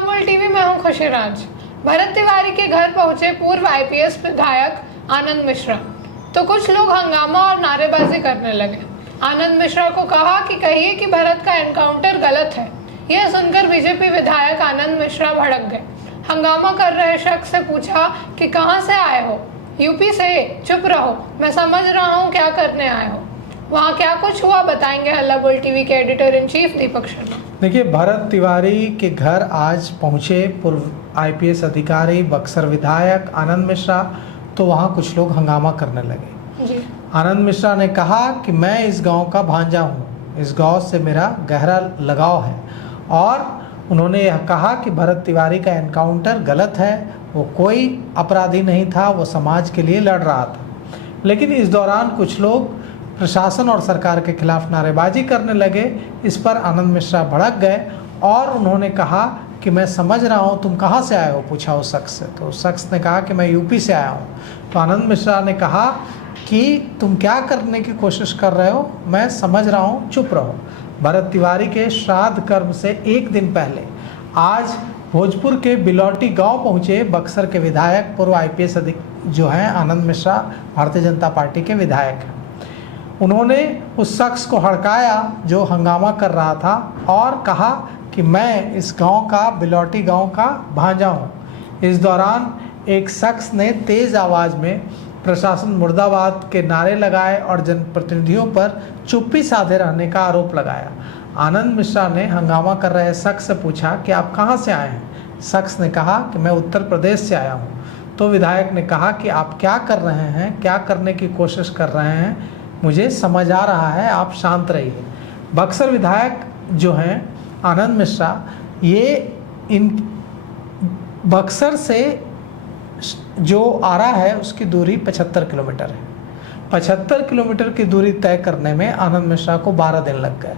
बोल टीवी में हूं खुशीराज। भरत तिवारी के घर पहुंचे पूर्व आईपीएस विधायक आनंद मिश्रा तो कुछ लोग हंगामा और नारेबाजी करने लगे। आनंद मिश्रा को कहा कि कहिए कि भरत का एनकाउंटर गलत है। यह सुनकर बीजेपी विधायक आनंद मिश्रा भड़क गए। हंगामा कर रहे शख्स से पूछा कि कहां से आए हो? यूपी से। चुप रहो, मैं समझ रहा हूं क्या करने आए हो। वहाँ क्या कुछ हुआ बताएंगे हल्ला बोल टीवी के editor in chief Deepak Sharma. देखिए, भरत तिवारी के घर आज पहुंचे पूर्व आईपीएस अधिकारी बक्सर विधायक आनंद मिश्रा, तो वहाँ कुछ लोग हंगामा करने लगे जी। आनंद मिश्रा ने कहा कि मैं इस गांव का भांजा हूँ, इस गांव से मेरा गहरा लगाव है, और उन्होंने यह कहा कि भरत तिवारी का एनकाउंटर गलत है, वो कोई अपराधी नहीं था, वो समाज के लिए लड़ रहा था। लेकिन इस दौरान कुछ लोग प्रशासन और सरकार के खिलाफ नारेबाजी करने लगे। इस पर आनंद मिश्रा भड़क गए और उन्होंने कहा कि मैं समझ रहा हूँ, तुम कहाँ से आए हो, पूछा उस शख्स से। तो उस शख्स ने कहा कि मैं यूपी से आया हूँ। तो आनंद मिश्रा ने कहा कि तुम क्या करने की कोशिश कर रहे हो, मैं समझ रहा हूँ, चुप रहो। भरत तिवारी के श्राद्ध कर्म से एक दिन पहले आज भोजपुर के बिलौटी गांव पहुंचे बक्सर के विधायक पूर्व आईपीएस जो हैं आनंद मिश्रा, भारतीय जनता पार्टी के विधायक हैं। उन्होंने उस शख्स को हड़काया जो हंगामा कर रहा था और कहा कि मैं इस गांव का, बिलौटी गांव का भांजा हूं। इस दौरान एक शख्स ने तेज़ आवाज़ में प्रशासन मुर्दाबाद के नारे लगाए और जनप्रतिनिधियों पर चुप्पी साधे रहने का आरोप लगाया। आनंद मिश्रा ने हंगामा कर रहे शख्स से पूछा कि आप कहां से आए हैं? शख्स ने कहा कि मैं उत्तर प्रदेश से आया हूं। तो विधायक ने कहा कि आप क्या कर रहे हैं, क्या करने की कोशिश कर रहे हैं, मुझे समझ आ रहा है, आप शांत रहिए। बक्सर विधायक जो हैं आनंद मिश्रा, ये इन बक्सर से जो आरा है उसकी दूरी 75 किलोमीटर है। 75 किलोमीटर की दूरी तय करने में आनंद मिश्रा को 12 दिन लग गए।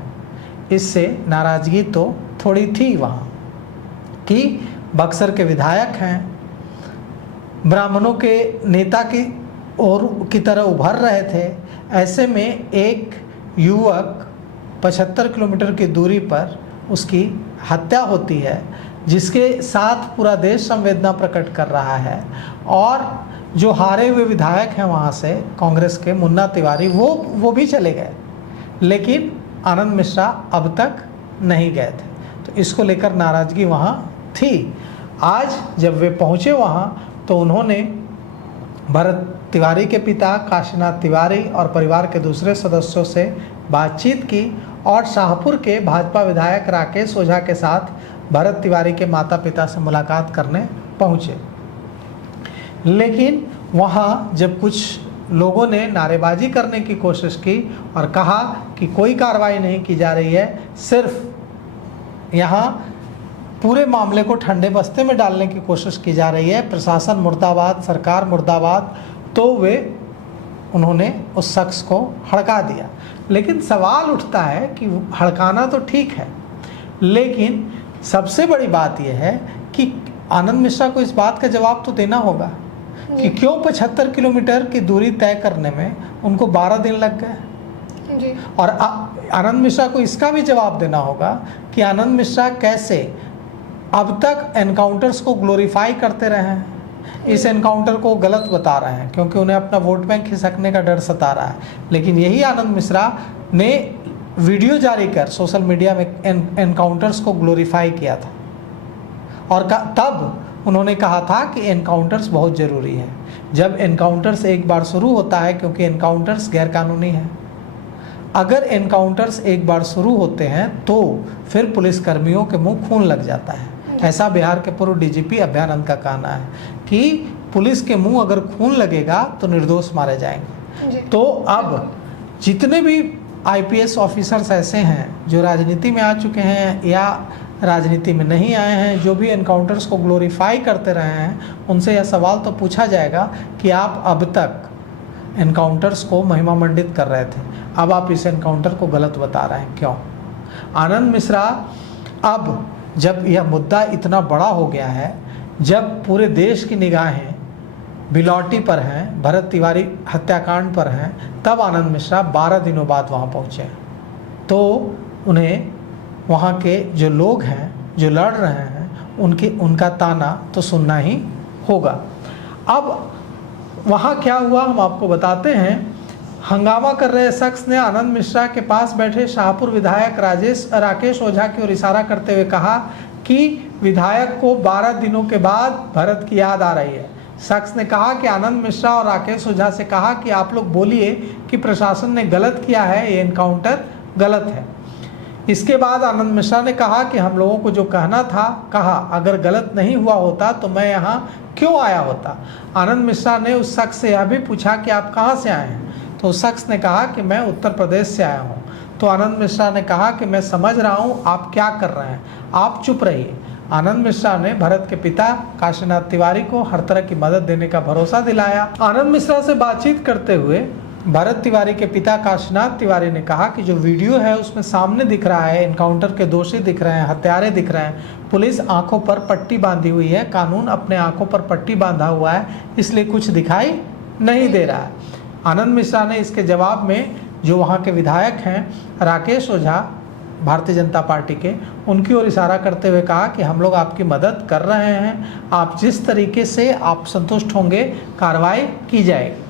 इससे नाराज़गी तो थोड़ी थी वहाँ कि बक्सर के विधायक हैं, ब्राह्मणों के नेता की और की तरह उभर रहे थे। ऐसे में एक युवक 75 किलोमीटर की दूरी पर उसकी हत्या होती है, जिसके साथ पूरा देश संवेदना प्रकट कर रहा है। और जो हारे हुए विधायक हैं वहाँ से कांग्रेस के मुन्ना तिवारी, वो भी चले गए, लेकिन आनंद मिश्रा अब तक नहीं गए थे। तो इसको लेकर नाराज़गी वहाँ थी। आज जब वे पहुँचे वहाँ तो उन्होंने भरत तिवारी के पिता काशीनाथ तिवारी और परिवार के दूसरे सदस्यों से बातचीत की और शाहपुर के भाजपा विधायक राकेश ओझा के साथ भरत तिवारी के माता पिता से मुलाकात करने पहुंचे। लेकिन वहां जब कुछ लोगों ने नारेबाजी करने की कोशिश की और कहा कि कोई कार्रवाई नहीं की जा रही है, सिर्फ यहाँ पूरे मामले को ठंडे बस्ते में डालने की कोशिश की जा रही है, प्रशासन मुर्दाबाद, सरकार मुर्दाबाद, तो उन्होंने उस शख्स को हड़का दिया। लेकिन सवाल उठता है कि हड़काना तो ठीक है, लेकिन सबसे बड़ी बात यह है कि आनंद मिश्रा को इस बात का जवाब तो देना होगा कि क्यों 75 किलोमीटर की दूरी तय करने में उनको 12 दिन लग गए जी। और आनंद मिश्रा को इसका भी जवाब देना होगा कि आनंद मिश्रा कैसे अब तक एनकाउंटर्स को ग्लोरीफाई करते रहे हैं, इस एनकाउंटर को गलत बता रहे हैं क्योंकि उन्हें अपना वोट बैंक खिसकने का डर सता रहा है। लेकिन यही आनंद मिश्रा ने वीडियो जारी कर सोशल मीडिया में एनकाउंटर्स को ग्लोरीफाई किया था और तब उन्होंने कहा था कि एनकाउंटर्स बहुत ज़रूरी है। जब एनकाउंटर्स एक बार शुरू होता है, क्योंकि एनकाउंटर्स गैरकानूनी है, अगर एनकाउंटर्स एक बार शुरू होते हैं तो फिर पुलिसकर्मियों के मुंह खून लग जाता है। ऐसा बिहार के पूर्व डीजीपी अभ्यानंद का कहना है कि पुलिस के मुंह अगर खून लगेगा तो निर्दोष मारे जाएंगे। तो अब जितने भी आईपीएस ऑफिसर्स ऐसे हैं जो राजनीति में आ चुके हैं या राजनीति में नहीं आए हैं, जो भी एनकाउंटर्स को ग्लोरीफाई करते रहे हैं, उनसे यह सवाल तो पूछा जाएगा कि आप अब तक एनकाउंटर्स को महिमा मंडित कर रहे थे, अब आप इस एनकाउंटर को गलत बता रहे हैं, क्यों? आनंद मिश्रा, अब जब यह मुद्दा इतना बड़ा हो गया है, जब पूरे देश की निगाहें बिलौटी पर हैं, भरत तिवारी हत्याकांड पर हैं, तब आनंद मिश्रा 12 दिनों बाद वहाँ पहुँचे। तो उन्हें वहाँ के जो लोग हैं, जो लड़ रहे हैं, उनका ताना तो सुनना ही होगा। अब वहाँ क्या हुआ हम आपको बताते हैं। हंगामा कर रहे शख्स ने आनंद मिश्रा के पास बैठे शाहपुर विधायक राकेश ओझा की ओर इशारा करते हुए कहा कि विधायक को 12 दिनों के बाद भरत की याद आ रही है। शख्स ने कहा कि आनंद मिश्रा और राकेश ओझा से कहा कि आप लोग बोलिए कि प्रशासन ने गलत किया है, ये एनकाउंटर गलत है। इसके बाद आनंद मिश्रा ने कहा कि हम लोगों को जो कहना था कहा, अगर गलत नहीं हुआ होता तो मैं यहाँ क्यों आया होता। आनंद मिश्रा ने उस शख्स से यह भी पूछा कि आप कहाँ से आए हैं, तो उस शख्स ने कहा कि मैं उत्तर प्रदेश से आया हूँ। तो आनंद मिश्रा ने कहा कि मैं समझ रहा हूँ आप क्या कर रहे हैं, आप चुप रहिए। आनंद मिश्रा ने भरत के पिता काशीनाथ तिवारी को हर तरह की मदद देने का भरोसा दिलाया। आनंद मिश्रा से बातचीत करते हुए भरत तिवारी के पिता काशीनाथ तिवारी ने कहा कि जो वीडियो है उसमें सामने दिख रहा है, एनकाउंटर के दोषी दिख रहे हैं, हत्यारे दिख रहे हैं, पुलिस आंखों पर पट्टी बांधी हुई है, कानून अपने आंखों पर पट्टी बांधा हुआ है, इसलिए कुछ दिखाई नहीं दे रहा है। आनंद मिश्रा ने इसके जवाब में जो वहाँ के विधायक हैं राकेश ओझा भारतीय जनता पार्टी के, उनकी ओर इशारा करते हुए कहा कि हम लोग आपकी मदद कर रहे हैं, आप जिस तरीके से आप संतुष्ट होंगे कार्रवाई की जाएगी।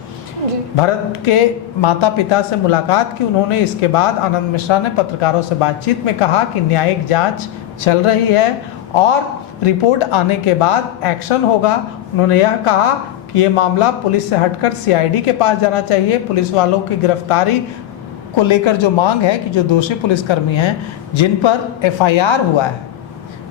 भरत के माता पिता से मुलाकात की उन्होंने। इसके बाद आनंद मिश्रा ने पत्रकारों से बातचीत में कहा कि न्यायिक जांच चल रही है और रिपोर्ट आने के बाद एक्शन होगा। उन्होंने यह कहा कि ये मामला पुलिस से हटकर सीआईडी के पास जाना चाहिए। पुलिस वालों की गिरफ्तारी को लेकर जो मांग है कि जो दोषी पुलिसकर्मी हैं जिन पर एफआईआर हुआ है,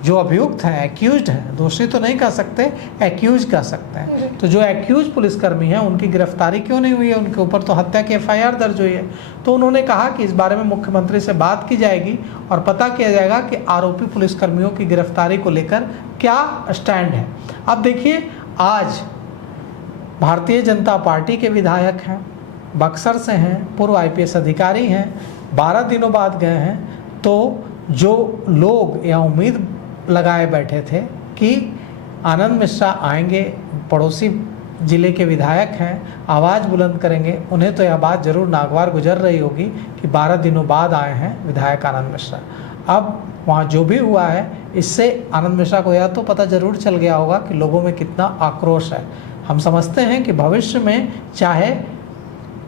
जो अभियुक्त हैं, एक्यूज्ड हैं, दोषी तो नहीं कह सकते, एक्यूज कह सकते हैं, तो जो एक्यूज पुलिसकर्मी हैं उनकी गिरफ्तारी क्यों नहीं हुई है, उनके ऊपर तो हत्या की एफआईआर दर्ज हुई है। तो उन्होंने कहा कि इस बारे में मुख्यमंत्री से बात की जाएगी और पता किया जाएगा कि आरोपी पुलिसकर्मियों की गिरफ्तारी को लेकर क्या स्टैंड है। अब देखिए, आज भारतीय जनता पार्टी के विधायक हैं, बक्सर से हैं, पूर्व आईपीएस अधिकारी हैं, 12 दिनों बाद गए हैं। तो जो लोग यह उम्मीद लगाए बैठे थे कि आनंद मिश्रा आएंगे, पड़ोसी ज़िले के विधायक हैं, आवाज़ बुलंद करेंगे, उन्हें तो यह बात ज़रूर नागवार गुजर रही होगी कि 12 दिनों बाद आए हैं विधायक आनंद मिश्रा। अब वहाँ जो भी हुआ है, इससे आनंद मिश्रा को यह तो पता ज़रूर चल गया होगा कि लोगों में कितना आक्रोश है। हम समझते हैं कि भविष्य में चाहे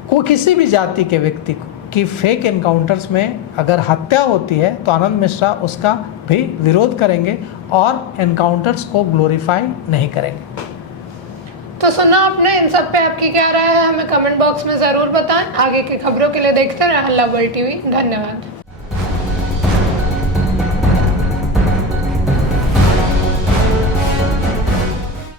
कोई किसी भी जाति के व्यक्ति की फेक एनकाउंटर्स में अगर हत्या होती है तो आनंद मिश्रा उसका भी विरोध करेंगे और एनकाउंटर्स को ग्लोरीफाई नहीं करेंगे। तो सुना आपने, इन सब पे आपकी क्या राय है हमें कमेंट बॉक्स में ज़रूर बताएं। आगे की खबरों के लिए देखते रहें हल्ला वर्ल्ड टीवी। धन्यवाद।